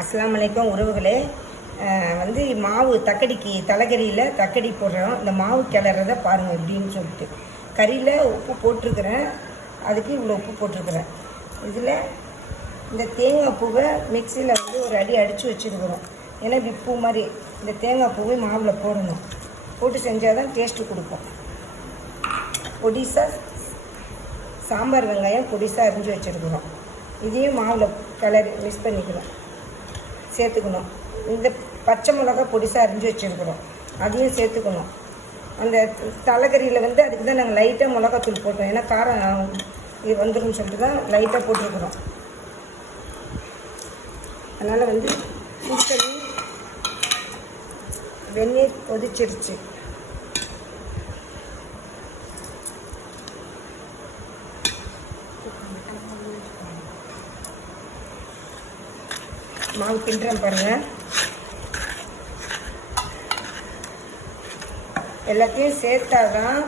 அஸ்ஸலாமு அலைக்கும் உறவுகளே. வந்து மாவு தக்கடிக்கு தலைக்கறியில் தக்கடி போடுறோம். இந்த மாவு கிளறதை பாருங்கள் எப்படின்னு சொல்லிட்டு. கறியில் உப்பு போட்டிருக்கிறேன், அதுக்கு இவ்வளோ உப்பு போட்டிருக்கிறேன். இதில் இந்த தேங்காய் பூவை மிக்சியில் வந்து ஒரு அடி அடித்து வச்சுருக்குறோம். ஏன்னா இப்படி பூ மாதிரி இந்த தேங்காய் பூவை மாவில் போடணும். போட்டு செஞ்சால் தான் டேஸ்ட்டு கொடுக்கும். பொடிசாக சாம்பார் வெங்காயம் பொடிசாக அரிஞ்சு வச்சுருக்குறோம். இதையும் மாவில் கிளறி மிக்ஸ் பண்ணிக்கிறோம், சேர்த்துக்கணும். இந்த பச்சை மிளகா பொடிசாக அரிஞ்சு வச்சுருக்குறோம், அதையும் சேர்த்துக்கணும். அந்த தலைக்கறியில் வந்து அதுக்கு தான் நாங்கள் லைட்டாக மிளகாத்தூள் போட்டோம். ஏன்னா காரம் இது வந்துடும் சொல்லிட்டு தான் லைட்டாக போட்டிருக்குறோம். அதனால் வந்து புளித்தண்ணி வெந்நீர் கொதிச்சிருச்சு. மாவு கிண்டுறேன் பாருங்கள். எல்லாத்தையும் சேர்த்தாதான்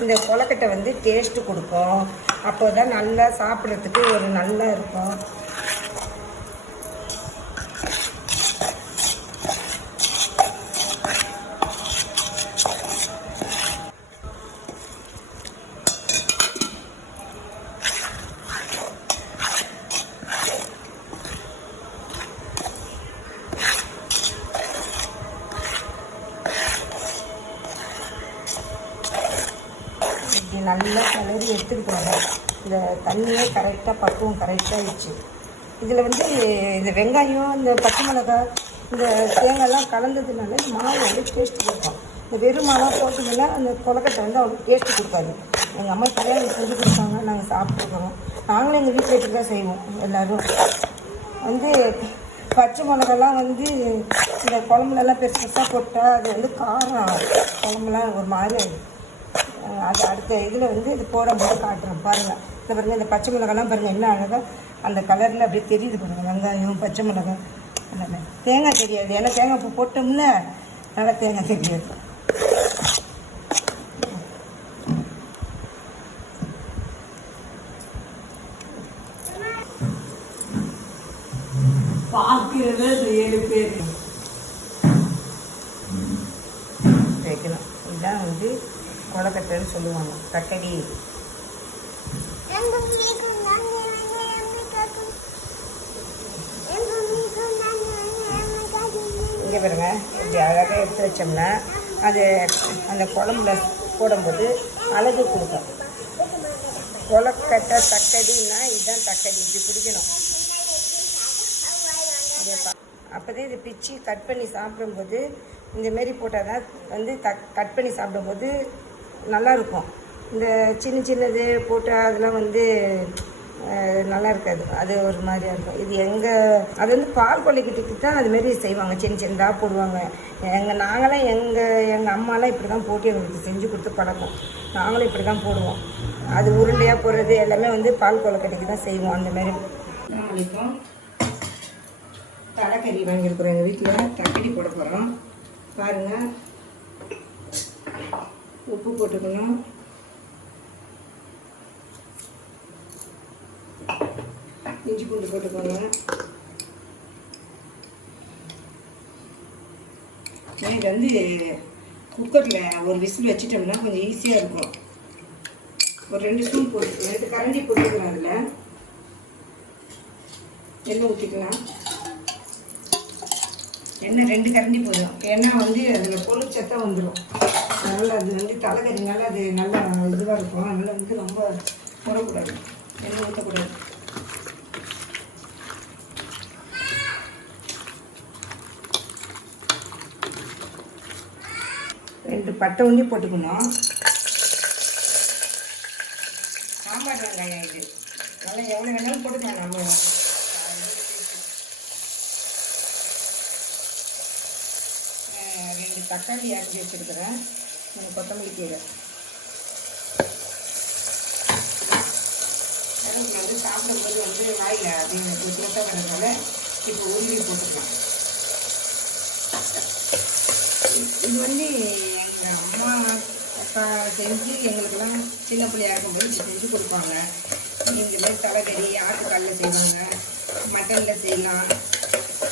இந்த கொலக்கட்டை வந்து டேஸ்ட்டு கொடுக்கும். அப்போ தான் நல்லா சாப்பிட்றதுக்கு ஒரு நல்லா இருக்கும். நல்லா கிளறி எடுத்துக்கிட்டாங்க. இந்த தண்ணியே கரெக்டாக பக்குவம் கரெக்டாக ஆயிடுச்சு. இதில் வந்து இந்த வெங்காயம், இந்த பச்சை மிளகாய், இந்த தேங்காய்லாம் கலந்ததுனால மாவு வந்து டேஸ்ட்டு கொடுக்கும். இந்த வெறும் மாவாக போட்டதுன்னா அந்த கொலக்கட்டை வந்து அவ்வளோ டேஸ்ட்டு கொடுக்காது. எங்கள் அம்மா கல்யாணம் செஞ்சு கொடுத்தாங்க, நாங்கள் சாப்பிட்ருக்கோம். நாங்களும் எங்கள் வீட்டில் எடுத்து தான் செய்வோம். எல்லோரும் வந்து பச்சை மிளகாலாம் வந்து இந்த குழம்புலலாம் பெருசு பெருசாக போட்டால் அது வந்து காரம் குழம்புலாம் ஒரு மாதிரி. அது அடுத்த இதில் வந்து இது போடும்போது காட்டுறோம் பாருங்கள். இந்த பாருங்கள், இந்த பச்சை மிளகாலாம் பாருங்கள் என்ன அழகாக அந்த கலரில் அப்படியே தெரியுது பாருங்கள். வெங்காயம் பச்சை மிளகாய் எல்லாமே. தேங்காய் தெரியாது, ஏன்னா தேங்காய் பூ போட்டோம்ல, நல்லா தேங்காய் தெரியாது. பார்க்கிறத 7 பேர் வைக்கணும். இதுதான் வந்து கொலக்கட்டைன்னு சொல்லுவாங்க, தக்கடி. இங்கே பாருங்க, இப்படி அழகாக எடுத்து வச்சோம்னா அது அந்த குழம்புல போடும்போது அழகு கொடுக்கும். கொலக்கட்டை தக்கடின்னா இதுதான் தக்கடி. இப்படி பிடிக்கணும். அப்போதான் இது பிச்சு கட் பண்ணி சாப்பிடும்போது இந்தமாரி போட்டால் தான் வந்து கட் பண்ணி சாப்பிடும்போது நல்லாயிருக்கும். இந்த சின்ன சின்னது போட்டால் அதெல்லாம் வந்து நல்லா இருக்காது, அது ஒரு மாதிரியாக இருக்கும். இது அது வந்து பால் கொல்லைக்கிட்டுக்கு தான் அதுமாரி செய்வாங்க, சின்ன சின்னதாக போடுவாங்க. நாங்களாம் எங்கள் அம்மாலாம் இப்படி தான் போட்டு எங்களுக்கு செஞ்சு கொடுத்து பழக்கம். நாங்களும் இப்படி தான் போடுவோம். அது உருண்டையாக போடுறது எல்லாமே வந்து பால் கொல்லைக்கட்டைக்கு தான் செய்வோம். அந்தமாரி வரைக்கும் தலைக்கறி வாங்கியிருக்கிறோம். எங்கள் வீட்டில் தக்கடி போட போகிறோம். பாருங்கள், உப்பு போட்டுக்கணும். இஞ்சி பூண்டு போட்டுக்கோங்க. இது வந்து குக்கரில் ஒரு விசில் வச்சிட்டோம்னா கொஞ்சம் ஈஸியாக இருக்கும். ஒரு 2 ஸ்பூன் போட்டு 2 கரண்டி போட்டுக்கலாம். அதில் எண்ணெய் ஊற்றிக்கலாம். எண்ணெய் 2 கரண்டி போதும். ஏன்னா வந்து அதில் பொருட்சத்தான் வந்துடும். அதனால் அது வந்து தலைக்கறினால அது நல்லா இதுவாக இருக்கும். அதனால் வந்து ரொம்ப போடக்கூடாது, எண்ணெய் ஊற்றக்கூடாது. ரெண்டு பட்டை உண்டி போட்டுக்கணும். சாம்பார் வெங்காயம் இது நல்லா எவ்வளோ வேணாலும் போட்டுக்கலாம். நம்ம 2 தக்காளி அரைச்சி வச்சுருக்கிறேன். கொத்தமல்லி கீரை வந்து சாப்பிடும்போது வந்து வாயில் அப்படின்னு குத்தமாக வரதுனால இப்போ உருவி போட்டுக்கலாம். இது வந்து எங்கள் அம்மா அப்பா செஞ்சு எங்களுக்கெல்லாம் சின்ன பிள்ளையாக இருக்கும்போது இப்படி செஞ்சு கொடுப்பாங்க. இந்த மாதிரி தலைக்கறி ஆட்டுக்காலில் செய்வாங்க, மட்டனில் செய்யலாம்.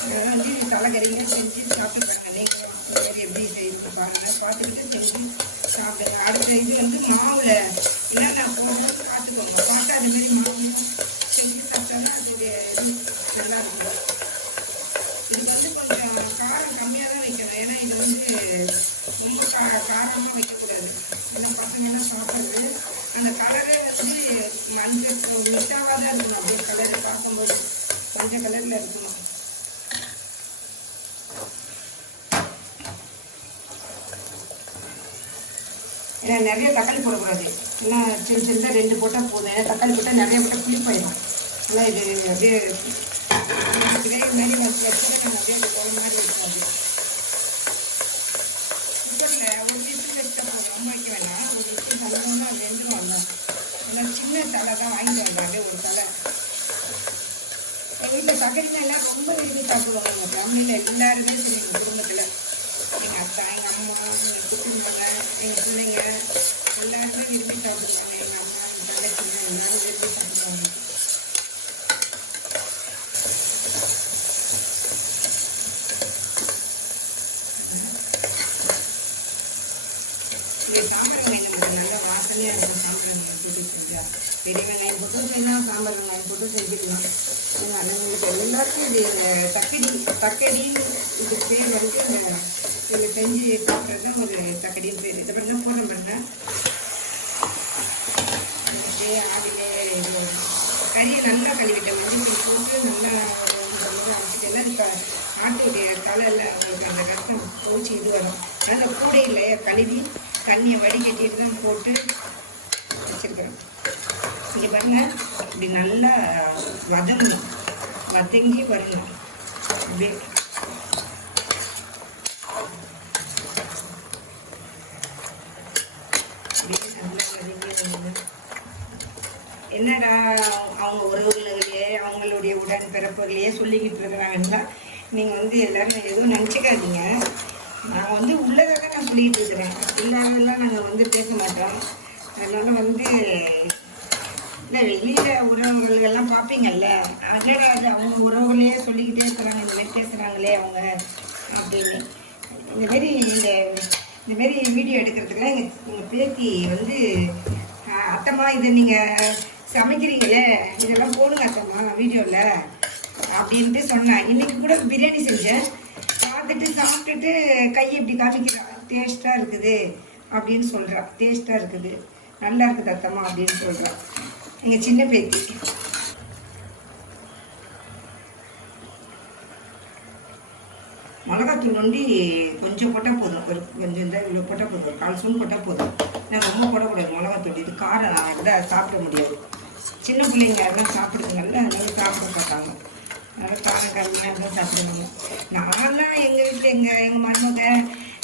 இதெல்லாம் வந்து தலைக்கறிங்க செஞ்சு சாப்பிட்டுருக்காங்க. நீங்கள் எப்படி செய்து பாருங்கள், பார்த்துக்கிட்டு செஞ்சு சாப்பிடுங்க. அடுத்த இது வந்து மாவில் என்னென்ன போடுறோம்னு பார்த்துக்கோங்க. பார்த்து அதுமாரி மாவு செஞ்சு சாப்பிட்டோன்னா அது நல்லா இருக்கும். இதுக்கு வந்து கொஞ்சம் காரம் கம்மியாக தான் வைக்கணும். ஏன்னா இது வந்து ரொம்ப காரமாக வைக்கக்கூடாது. ஏன்னா பசங்கள்லாம் சாப்பிட்றது அந்த கலரே வந்து மஞ்சள் மிட்டாவாக தான் இருக்கணும். அப்படியே கலரை பார்க்கும்போது மஞ்சள் கலரில் இருக்கணும். ஏன்னா நிறைய தக்காளி போடக்கூடாது. ஏன்னா சின்ன சின்னதாக 2 போட்டால் போதும். ஏன்னா தக்காளி போட்டால் நிறைய போட்டால் புளிப்பாயிடும். ஆனால் இது அப்படியே கிரேவி மாதிரி வச்சுட்டு நம்ம அப்படியே குழம்பு மாதிரி வைக்கணும். குக்கரில் ஒரு விசில் வச்சா போதும், ரொம்ப வைக்க வேணாம். ஒரு விசில் பண்ணோம்னா அது வெந்துடும். வரலாம். ஏன்னா சின்ன தலை தான் வாங்கிட்டு வந்தேன். அப்படியே ஒரு தலை. எங்கள் வீட்டில் தக்காளினா எல்லாம் ரொம்ப விரும்பி சாப்பிடுவாங்க. எங்கள் ஃபேமிலியில் எல்லாருமே சரி, எங்கள் குடும்பத்தில் எங்கள் அத்தா, எங்கள் அம்மா, எங்கள் குடும்பங்க, எங்கள் பிள்ளைங்க எல்லாருமே விரும்பி சாப்பிடுவாங்க. எங்கள் அம்மா, எங்கள் தங்கச்சி எல்லாரும் விரும்பி சாப்பிடுவாங்க. இது சாம்பார் வெங்காயம் நமக்கு நல்லா வாசனையாக இருக்கும். சாம்பார் வெங்காயம் போட்டு செஞ்சால் பெரிய வெங்காயம் போட்டும் செய்யலாம், சாம்பார் வெங்காயம் போட்டு செஞ்சுக்கலாம். உங்களுக்கு எல்லாருக்கும் இது தக்கடி இது பேர் வந்து இதை செஞ்சு சாப்பிட்றது தான் ஒரு தக்கடின்னு பேர். இதை பண்ணால் போட மாட்டேன். ஆவிலே கறியை நல்லா கழுவிட்டேன். மஞ்சள் போட்டு நல்லா அரைச்சிட்டேன்னா இப்போ ஆட்டுடைய தலையில் அவங்களுக்கு அந்த ரத்தம் போச்சு இது வரும். அதில் கூடையில் கழுவி தண்ணியை வடிகட்டிட்டு தான் போட்டு வச்சுருக்கிறேன். இங்கே பாருங்கள், இப்படி நல்லா வதங்கணும், வதங்கி வரணும். அப்படியே நல்லா வதங்கி என்னடா அவங்க உறவுகளையே அவங்களுடைய உடன்பிறப்புகளையே சொல்லிக்கிட்டு இருக்கிறாங்கன்னா நீங்கள் வந்து எல்லோரும் எதுவும் நினச்சிக்காதீங்க. நான் வந்து உள்ளதாக நான் சொல்லிகிட்டு இருக்கிறேன். இல்லாதெல்லாம் நாங்கள் வந்து பேச மாட்டோம். அதனால் வந்து இல்லை, வெளியில் உறவுகள் எல்லாம் பார்ப்பீங்கல்ல, அதோட அது அவங்க உறவுகளையே சொல்லிக்கிட்டே இருக்கிறாங்க. இந்தமாரி பேசுகிறாங்களே அவங்க அப்படின்னு. இந்தமாரி இந்தமாரி வீடியோ எடுக்கிறதுக்குலாம் எங்கள் பேத்தி வந்து அத்தம்மா இதை நீங்கள் சமைக்கிறீங்களே, இதெல்லாம் போடுங்க அத்தம்மா வீடியோவில் அப்படின்ட்டு சொன்னேன். இன்றைக்கி கூட பிரியாணி செஞ்சேன். பார்த்துட்டு சாப்பிட்டுட்டு கையை இப்படி காமிக்கிறா, டேஸ்ட்டாக இருக்குது அப்படின்னு சொல்கிறா. டேஸ்ட்டாக இருக்குது, நல்லா இருக்குது அத்தம்மா அப்படின்னு சொல்கிறா எங்கள் சின்ன பேத்தி. மிளகாத்தூள் வந்து கொஞ்சம் போட்டால் போதும். ஒரு கொஞ்சம் இந்த இவ்வளோ போட்டால் போதும், ஒரு 1/4 ஸ்பூன் போட்டால் போதும். நான் ரொம்ப போடக்கூடாது மிளகாத்தூள். இது காரம் நான் இதாக சாப்பிட முடியாது. சின்ன பிள்ளைங்க அதெல்லாம் சாப்பிடுதுங்கல்ல, அதனால சாப்பிட மாட்டாங்க. அதனால் காரம் கம்மியாக இருந்தால் சாப்பிடுவாங்க. நான்லாம் எங்கள் வீட்டில் எங்கள் மருமக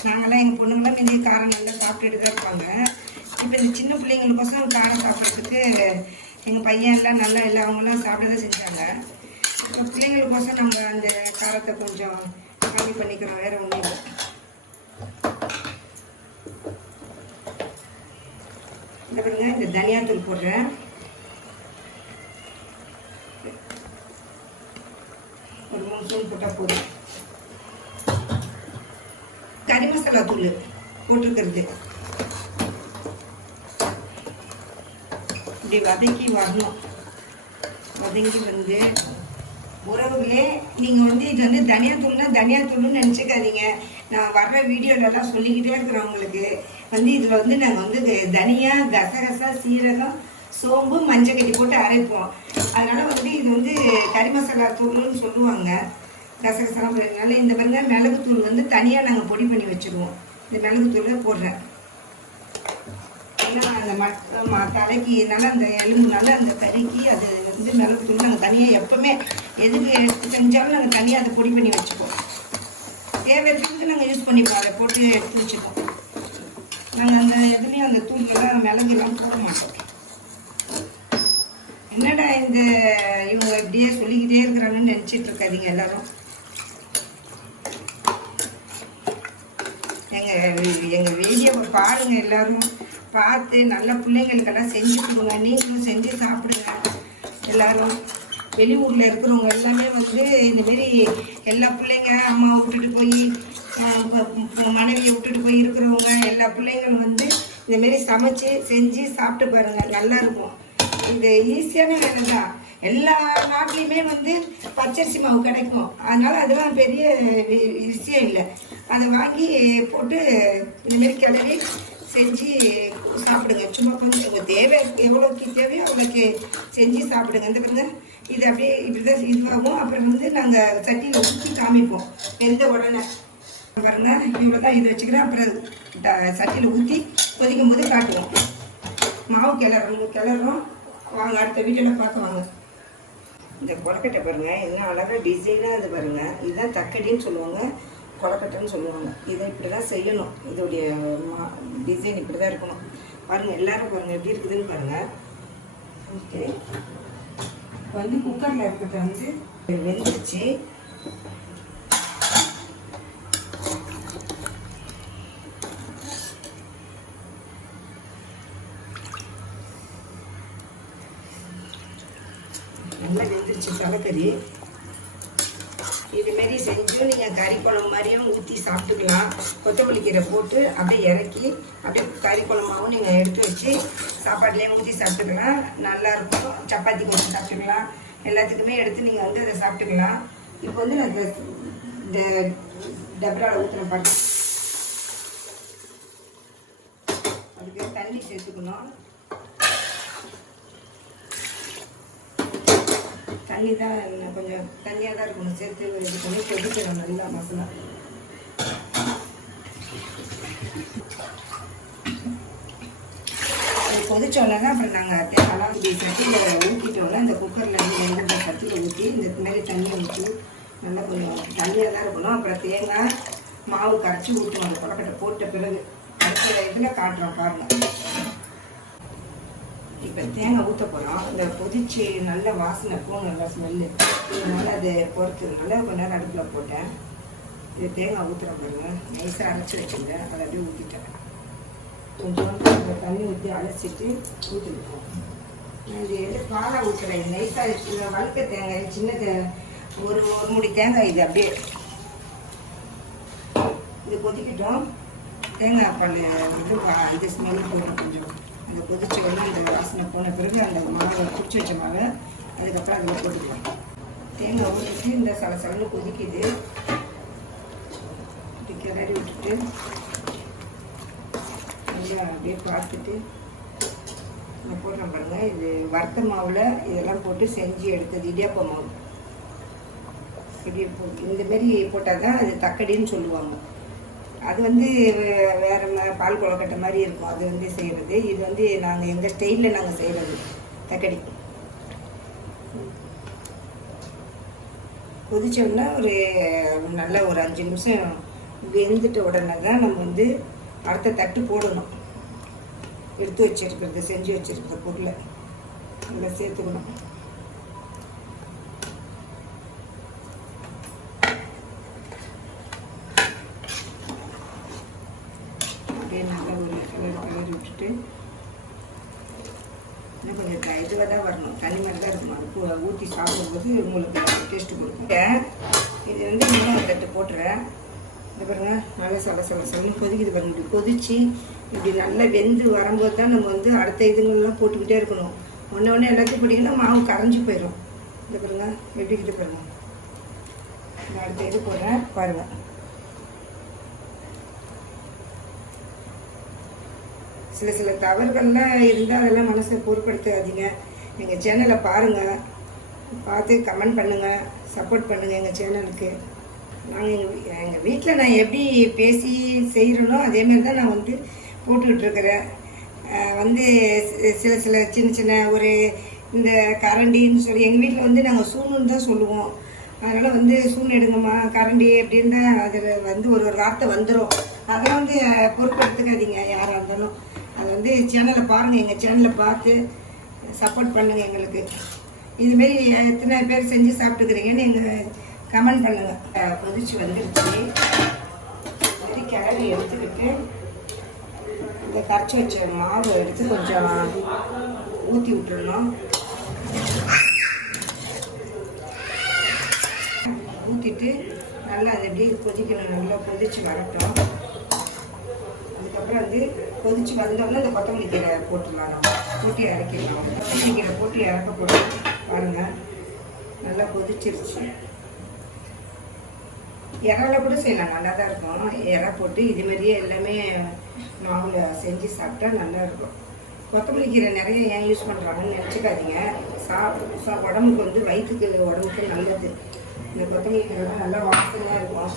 நாங்கள்லாம் எங்கள் பொண்ணுங்களாம் மீதி காரம் நல்லா சாப்பிட்டுட்டு தான் இருப்பாங்க. இப்போ இந்த சின்ன பிள்ளைங்களுக்கோசம் காரம் சாப்பிட்றதுக்கு எங்கள் பையன் எல்லாம் நல்லா இல்லை அவங்களாம் சாப்பிட தான் செஞ்சாங்க. இப்போ பிள்ளைங்களுக்கோசம் நம்ம அந்த காரத்தை கொஞ்சம் கம்மி பண்ணிக்கிறோம், வேறு ஒன்றும் இல்லை. இந்த பாருங்க, இந்த தனியாத்தூள் போடுறேன். ஒரு 3 ஸ்பூன் போட்டால் போதும். கறி மசாலா தூள் போட்டிருக்கிறது. இப்படி வதக்கி வரணும். வதங்கி வந்து உறவுகளே, நீங்கள் வந்து இது வந்து தனியாத்தூள்னா தனியாத்தூள்னு நினச்சிக்காதீங்க. நான் வர்ற வீடியோலலாம் சொல்லிக்கிட்டே இருக்கிறவங்களுக்கு வந்து இதில் வந்து நாங்கள் வந்து தனியா, கசகசா, சீரகம், சோம்பு, மஞ்சள் கட்டி போட்டு அரைப்போம். அதனால் வந்து இது வந்து கறி மசாலா தூள்னு சொல்லுவாங்க. கசகசாலாம் போடுறதுனால இந்த பாருங்க, மிளகுத்தூள் வந்து தனியாக நாங்கள் பொடி பண்ணி வச்சுருவோம். இந்த மிளகுத்தூளை போடுறேன். ஏன்னா அந்த தலைக்கு நல்லா அந்த எலும்புனால அந்த கறிக்கு அது வந்து மிளகுத்தூள் நாங்கள் தனியாக எப்போவுமே எதுக்கு எடுத்து செஞ்சாலும் நாங்கள் தனியாக அதை பொடி பண்ணி வச்சுப்போம். தேவைக்கு நாங்கள் யூஸ் பண்ணிப்போம். அதை போட்டு எடுத்து வச்சுப்போம். நாங்கள் அந்த எதுலேயும் அந்த தூள்கெல்லாம் மிளகுலாம் போட மாட்டோம். என்னடா இந்த இவங்க இப்படியே சொல்லிக்கிட்டே இருக்கிறாங்கன்னு நினச்சிட்டு இருக்காதீங்க எல்லாரும். எங்கள் வீடியோவை பாருங்கள், எல்லோரும் பார்த்து நல்ல பிள்ளைங்களுக்கெல்லாம் செஞ்சு கொடுங்க. நீங்களும் செஞ்சு சாப்பிடுங்க. எல்லோரும் வெளியூரில் இருக்கிறவங்க எல்லாமே வந்து இந்தமாரி எல்லா பிள்ளைங்க அம்மாவை விட்டுட்டு போய் மனைவியை விட்டுட்டு போய் இருக்கிறவங்க எல்லா பிள்ளைங்களும் வந்து இந்தமாரி சமைச்சு செஞ்சு சாப்பிட்டு பாருங்கள், நல்லாயிருக்கும். இது ஈஸியான வேலை தான். எல்லா நாட்டிலையுமே வந்து பச்சரிசி மாவு கிடைக்கும். அதனால் அதெல்லாம் பெரிய விஷயம் இல்லை. அதை வாங்கி போட்டு இந்தமாரி கிளறி செஞ்சு சாப்பிடுங்க. சும்மா கொஞ்சம் உங்கள் தேவை எவ்வளோக்கு தேவையோ அவ்வளோக்கு செஞ்சு சாப்பிடுங்க. இந்த பாருங்க, இது அப்படியே இப்படி தான் இதுவாகும். அப்புறம் வந்து நாங்கள் சட்டியில் ஊற்றி காமிப்போம் வெந்த உடனே. பாருங்க, இவ்வளோ தான் இது வச்சுக்கிறேன். அப்புறம் சட்டியில் ஊற்றி கொதிக்கும் போது காட்டுவோம். மாவு கிளறோம். வாங்க, அடுத்த வீட்டில் பார்க்க வாங்க. இந்த கொலக்கட்டை பாருங்கள், என்ன அழகாக டிசைனாக இது பாருங்கள். இதுதான் தக்கடின்னு சொல்லுவாங்க, கொலக்கட்டைன்னு சொல்லுவாங்க. இதை இப்படி தான் செய்யணும். இதோடைய டிசைன் இப்படி தான் இருக்கணும். பாருங்கள், எல்லோரும் பாருங்கள் எப்படி இருக்குதுன்னு பாருங்கள். ஓகே, இப்போ வந்து குக்கரில் இருக்கிறத வந்து வெந்துருச்சு. நல்லா வெந்துருச்சு தலைக்கறி. இதுமாரி செஞ்சும் நீங்கள் கறி குழம்பு மாதிரியும் ஊற்றி சாப்பிட்டுக்கலாம். கொத்தமல்லி கீரை போட்டு அப்படியே இறக்கி அப்படியே கறி குழம்பாகவும் நீங்கள் எடுத்து வச்சு சாப்பாட்லேயே ஊற்றி சாப்பிட்டுக்கலாம். நல்லாயிருக்கும். சப்பாத்தி கொஞ்சம் சாப்பிட்டுக்கலாம். எல்லாத்துக்குமே எடுத்து நீங்கள் வந்து அதை சாப்பிட்டுக்கலாம். இப்போ வந்து நான் இந்த டபராவில் ஊற்றுன பாட்டு அதுக்கு தண்ணி சேர்த்துக்கணும். தண்ணி தான் கொஞ்சம் தண்ணியாக தான் இருக்கணும். சேர்த்து இது பண்ணி கொதிக்கணும் நல்லா மசாலா. கொதிச்சோன்னா அப்புறம் நாங்கள் தேவையெல்லாம் சட்டியில் ஊற்றிட்டோன்னா இந்த குக்கரில் வந்து சட்டியில் ஊற்றி இந்த மாதிரி தண்ணி ஊற்றி நல்லா கொஞ்சம் தண்ணியாக தான் இருக்கணும். அப்புறம் தேங்காய் மாவு கரைச்சி ஊற்றுவோம். அந்த கொலக்கட்டை போட்ட பிறகு அடுத்த இதில் காட்டுறோம் பாருங்கள். இப்போ தேங்காய் ஊற்ற போகிறோம். இந்த கொதிச்சு நல்ல வாசனை இருக்கும், நல்லா ஸ்மெல்லு. இதனால் அதை பொறுத்ததுனால கொஞ்ச நேரம் அடுப்பில் போட்டேன். இது தேங்காய் ஊற்றுற பாருங்க, நைஸாக அரைச்சி வச்சுருந்தேன். அதை அப்படியே ஊற்றிட்டேன். கொஞ்சம் தண்ணி ஊற்றி அழைச்சிட்டு ஊற்றிருக்கோம். இது வந்து பாலாக ஊற்றுறேன். இது நைஸாக வழுக்க தேங்காய் சின்ன ஒரு முடி தேங்காய். இது அப்படியே இது கொதிக்கிட்டோம். தேங்காய் பால் வந்து இது ஸ்மெல் போடும். கொஞ்சம் அந்த கொதிச்சு வந்து அந்த வாசனை போன பிறகு அந்த மாவை பிடிச்சி வச்ச மாவை அதுக்கப்புறம் அதில் போட்டுக்கலாம். தேங்காய் ஊற்றிட்டு இந்த சலசலன்னு கொதிக்குது. இப்படி கிளறி விட்டுட்டு நல்லா அப்படியே பார்த்துட்டு நான் போடுறேன் பாருங்கள். இது வறுத்த மாவில் இதெல்லாம் போட்டு செஞ்சு எடுத்தது இடியாப்ப மாவு. இந்தமாரி போட்டால் தான் அது தக்கடின்னு சொல்லுவாங்க. அது வந்து வேறு பால் கொலக்கட்டை மாதிரி இருக்கும். அது வந்து செய்கிறது. இது வந்து நாங்கள் எங்கள் ஸ்டைலில் நாங்கள் செய்கிறது தக்கடி. கொதிச்சோம்னா ஒரு நல்ல ஒரு 5 நிமிஷம் வெந்துட்ட உடனே தான் நம்ம வந்து அடுத்த தட்டு போடணும். எடுத்து வச்சுருக்கிறது செஞ்சு வச்சுருக்கிற பொருளை நல்லா சேர்த்துக்கணும். நல்லா ஒரு கிளறி விட்டுட்டு இன்னும் கொஞ்சம் இதுவாக தான் வரணும். தண்ணி மாதிரி தான் இருக்கணும். அது ஊற்றி சாப்பிடும்போது உங்களுக்கு டேஸ்ட்டு கொடுக்கும். இது வந்து இன்னும் தட்டு போட்டுறேன். இந்த பாருங்க, நல்லா சலசலன்னு கொதிக்குது பாருங்க. இப்படி கொதிச்சு இப்படி நல்லா வெந்து வரும்போது தான் நம்ம வந்து அடுத்த இதுங்கள்லாம் போட்டுக்கிட்டே இருக்கணும். ஒன்று எல்லாத்தையும் போட்டிங்கன்னா மாவு கரைஞ்சி போயிடும். இந்த பாருங்க எப்படி கிட்ட பாருங்க. நான் அடுத்த இது போடுறேன் பாருங்கள். சில தவறுகள்லாம் இருந்தால் அதெல்லாம் மனசை பொருட்படுத்தாதீங்க. எங்கள் சேனலை பாருங்கள், பார்த்து கமெண்ட் பண்ணுங்கள், சப்போர்ட் பண்ணுங்கள் எங்கள் சேனலுக்கு. நாங்கள் எங்கள் வீட்டில் நான் எப்படி பேசி செய்கிறேனோ அதேமாதிரி தான் நான் வந்து போட்டுக்கிட்டுருக்கிறேன். வந்து சில சின்ன ஒரு இந்த கரண்டின்னு சொல்லி எங்கள் வீட்டில் வந்து நாங்கள் சூணுன்னு தான் சொல்லுவோம். அதனால் வந்து சூன் எடுங்கம்மா கரண்டி அப்படின்னு தான் அதில் வந்து ஒரு வார்த்தை வந்துடும். அதெல்லாம் வந்து பொருட்படுத்துக்காதீங்க யாராக இருந்தாலும். அதை வந்து சேனலை பாருங்கள், எங்கள் சேனலை பார்த்து சப்போர்ட் பண்ணுங்கள் எங்களுக்கு. இதுமாரி எத்தனை பேர் செஞ்சு சாப்பிட்டுக்கிறீங்கன்னு எங்கள் கமெண்ட் பண்ணுங்கள். கொதிச்சு வந்துருச்சு. மாதிரி கிளறி எடுத்துக்கிட்டு இந்த கரைச்சி வச்ச மாவு எடுத்து கொஞ்சம் ஊற்றி விட்டுடணும். ஊற்றிட்டு நல்லா அது எப்படி கொதிக்கணும், நல்லா கொதித்து வரட்டும். அதுக்கப்புறம் வந்து கொதித்து வந்தோடனே அந்த கொத்தமல்லி கீரை போட்டுடலாம். நம்ம போட்டு இறக்கிடலாம். கொத்தமல்லி கீரை போட்டு இறக்க போட்டு பாருங்கள், நல்லா கொதிச்சிருச்சு. இறால கூட செய்யலாம், நல்லா தான் இருக்கும். இறா போட்டு இதுமாரியே எல்லாமே மாவில் செஞ்சு சாப்பிட்டா நல்லாயிருக்கும். கொத்தமல்லி கீரை நிறைய ஏன் யூஸ் பண்ணுறாங்கன்னு நினச்சிக்காதீங்க. உடம்புக்கு வந்து வயிற்றுக்கு உடம்புக்கு நல்லது. இந்த கொத்தமல்லி கீரைலாம் நல்லா வாசனையாக இருக்கும்.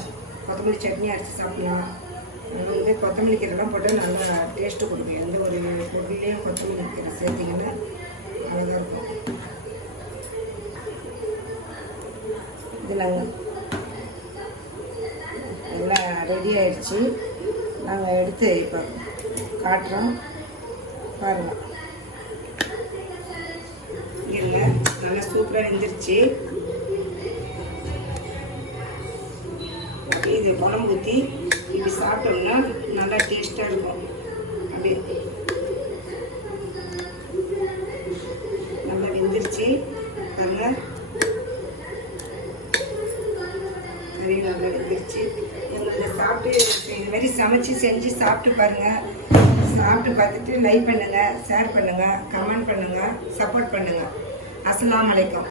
கொத்தமல்லி சட்னி அரைச்சி சாப்பிட்லாம். வந்து கொத்தமல்லி கீரைலாம் போட்டு நல்லா டேஸ்ட்டு கொடுக்கும். எந்த ஒரு பொருளையும் கொத்தமல்லி கீரை சேர்த்திங்கன்னா அழகாக இருக்கும். இது நாங்கள் எல்லாம் ரெடி ஆகிடுச்சு. நாங்கள் எடுத்து இப்போ காட்டுறோம் பாருங்கள். இல்லை நல்லா சூப்பராக வெந்துருச்சு. இது குழம்பு ஊற்றி இப்படி சாப்பிட்டோம்னா நல்லா டேஸ்ட்டாக இருக்கும். அப்படியே நல்லா வெந்துருச்சு பாருங்கள். கறி நல்லா வெந்துருச்சு. இதை சாப்பிட்டு இது மாதிரி சமைச்சு செஞ்சு சாப்பிட்டு பாருங்கள். சாப்பிட்டு பார்த்துட்டு லைக் பண்ணுங்கள், ஷேர் பண்ணுங்கள், கமெண்ட் பண்ணுங்கள், சப்போர்ட் பண்ணுங்கள். அஸ்ஸலாமு அலைக்கும்.